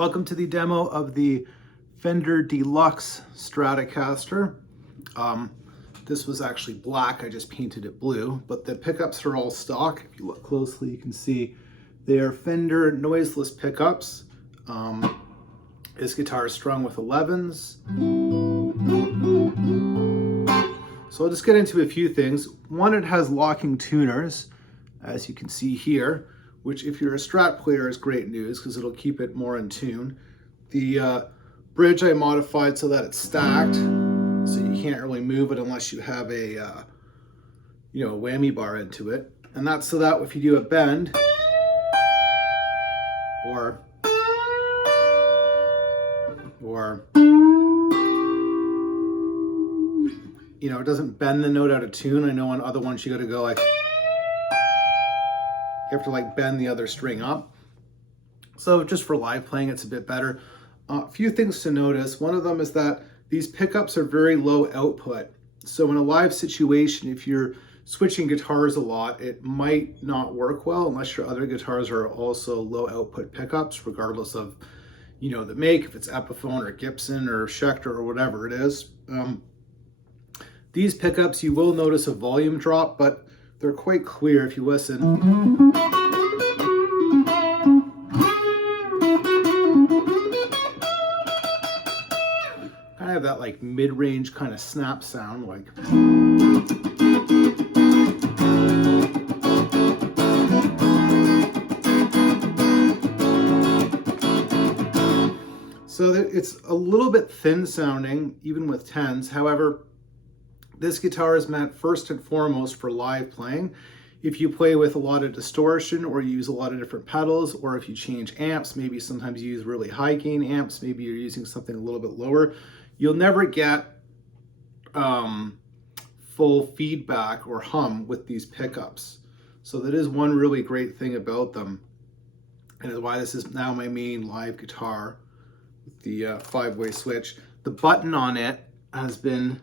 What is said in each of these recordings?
Welcome to the demo of the Fender Deluxe Stratocaster. This was actually black, I just painted it blue, but the pickups are all stock. If you look closely, you can see they are Fender noiseless pickups. This guitar is strung with 11s. So I'll just get into a few things. One, it has locking tuners, as you can see here, which if you're a Strat player is great news because it'll keep it more in tune. The bridge I modified so that it's stacked, so you can't really move it unless you have a a whammy bar into it. And that's so that if you do a bend, or it doesn't bend the note out of tune. I know on other ones you gotta go like, you have to like bend the other string up. So just for live playing, it's a bit better. A few things to notice. One of them is that these pickups are very low output. So in a live situation, if you're switching guitars a lot, it might not work well unless your other guitars are also low output pickups, regardless of, the make, if it's Epiphone or Gibson or Schecter or whatever it is. These pickups, you will notice a volume drop, but they're quite clear if you listen. Kind of have that like mid-range kind of snap sound, like. So it's a little bit thin sounding, even with 10s. However, this guitar is meant first and foremost for live playing. If you play with a lot of distortion or you use a lot of different pedals, or if you change amps, maybe sometimes you use really high gain amps, maybe you're using something a little bit lower, you'll never get full feedback or hum with these pickups. So that is one really great thing about them, and is why this is now my main live guitar with the 5-way switch. The button on it has been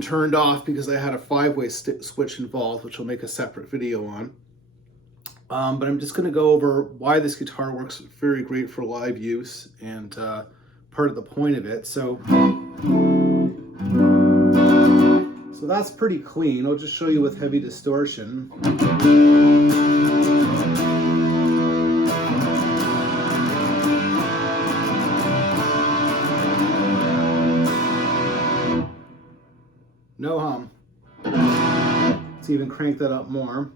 turned off because I had a 5-way switch involved, which I'll make a separate video on. But I'm just going to go over why this guitar works very great for live use and part of the point of it. So that's pretty clean. I'll just show you with heavy distortion. No hum. Let's even crank that up more.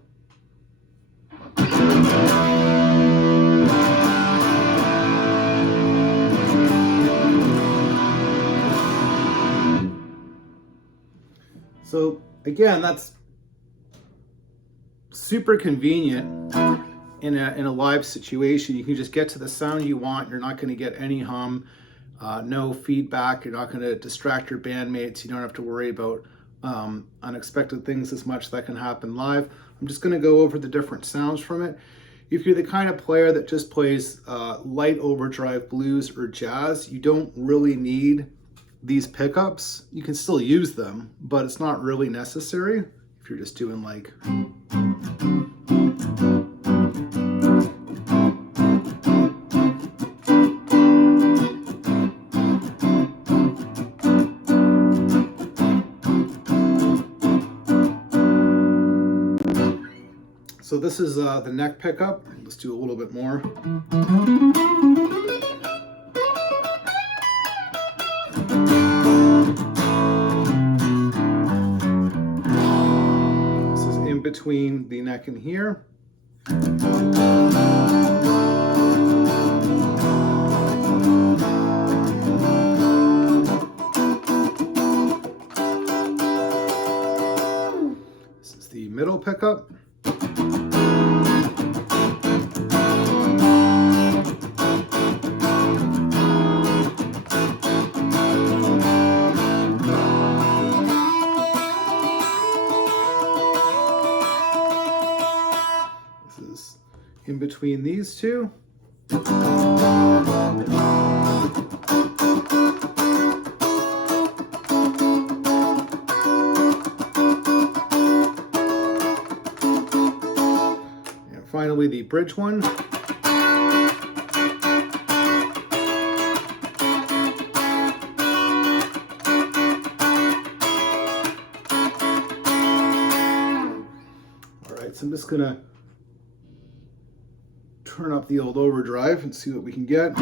So again, that's super convenient in a live situation. You can just get to the sound you want. You're not going to get any hum, no feedback. You're not going to distract your bandmates. You don't have to worry about unexpected things as much that can happen live. I'm just going to go over the different sounds from it. If you're the kind of player that just plays light overdrive blues or jazz, you don't really need these pickups. You can still use them, but it's not really necessary if you're just doing like. So this is the neck pickup. Let's do a little bit more. This is in between the neck and here. This is the middle pickup. In between these two. the bridge one. All right, so I'm just gonna turn up the old overdrive and see what we can get.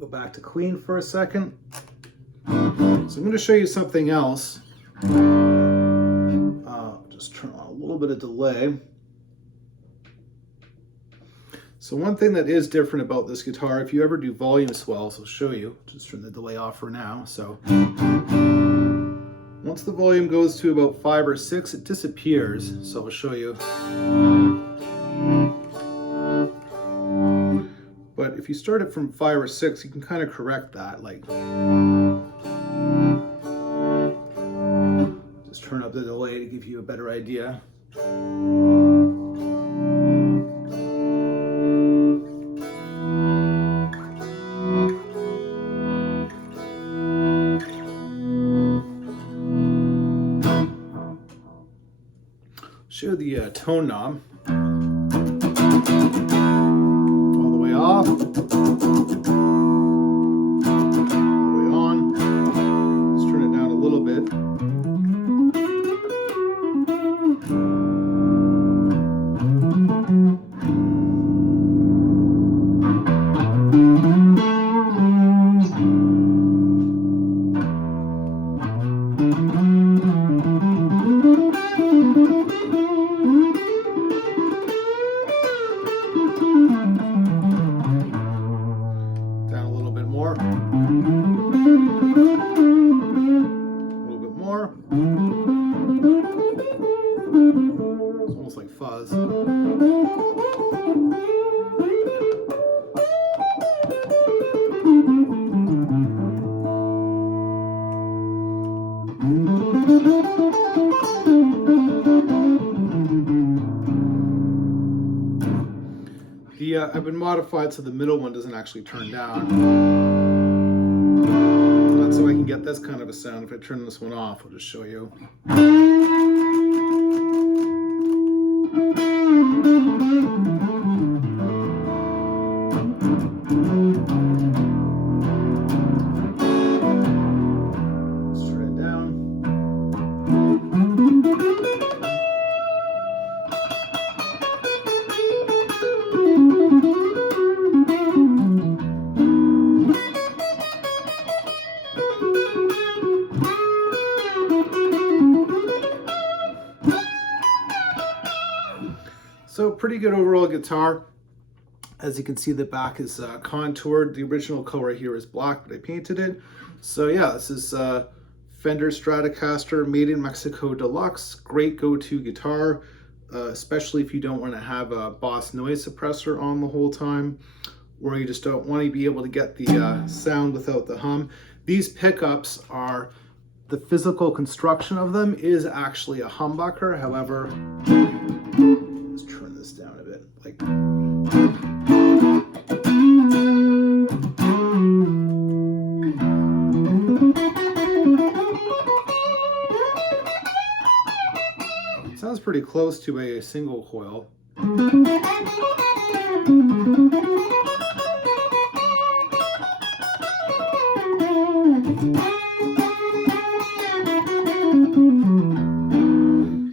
Go back to clean for a second. So I'm going to show you something else. Just turn on a little bit of delay. So one thing that is different about this guitar, if you ever do volume swells, I'll show you. Just turn the delay off for now. So once the volume goes to about 5 or 6, it disappears. So I'll show you. But if you start it from 5 or 6, you can kind of correct that. Like, just turn up the delay to give you a better idea. Show the tone knob. All the way off. All the way on. Let's turn it down a little bit. Down a little bit more. A little bit more. It's almost like fuzz. I've been modified so the middle one doesn't actually turn down. That's so I can get this kind of a sound. If I turn this one off, I'll just show you. Let's turn it down. So pretty good overall guitar. As you can see, the back is contoured. The original color here is black, but I painted it. So yeah, this is Fender Stratocaster, made in Mexico deluxe. Great go-to guitar, especially if you don't want to have a Boss noise suppressor on the whole time, or you just don't want to be able to get the sound without the hum. These pickups are, the physical construction of them is actually a humbucker. However, let's turn this down a bit. Like, it sounds pretty close to a single coil.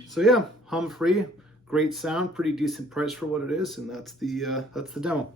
So yeah, hum free. great sound, pretty decent price for what it is, and that's the demo.